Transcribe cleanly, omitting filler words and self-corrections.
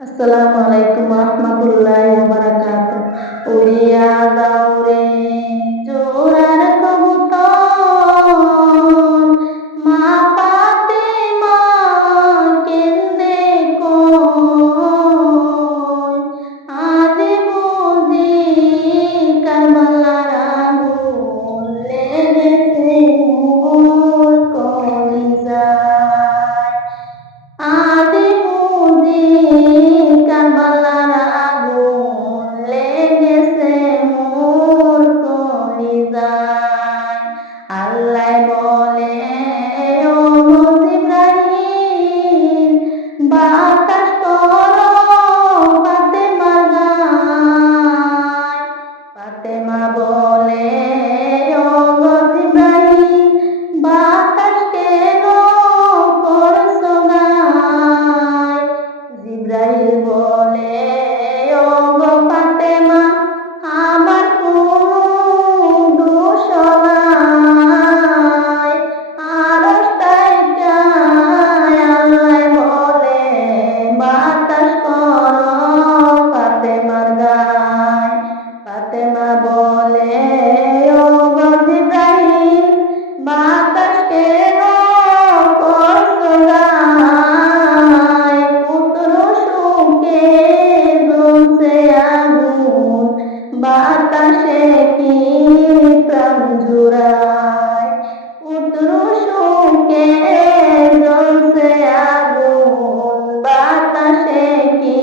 আসসালামু আলাইকুম রহমতুল্লাহি ওয়া বারাকাতুহু। উড়িয়া যাও রে জোড়ার কবুতর, মা ফাতেমা কেন্দে কই, আজ বুঝি কারবালার আগুন লেগেছে মোর কলিজায়। আজ বুঝি কারবালার আগুন লেগেছে মোর কলিজায়। আল্লাহ বলে, ও জিবরাইল, বাতাস করো ফাতেমার গায়। ফাতেমা বলে, ও জিবরাইল, বাতাস কেন করছো গায়। জিবরাইল বলে, ও ফাতেমা, আমার কোনো দোষ নাই। আরশ তাইকায় আল্লাহ বলে, বাতাস করো ফাতেমার গায়। ফাতেমা বলে, ও জিবরাইল, বাতাস কেন করছো গায়। পুত্র সুখে জ্বলছে আগুন, বাতাসে কি প্রাণ জুড়ায়। পুত্র সুখে জ্বলছে আগুন, বাতাসে কি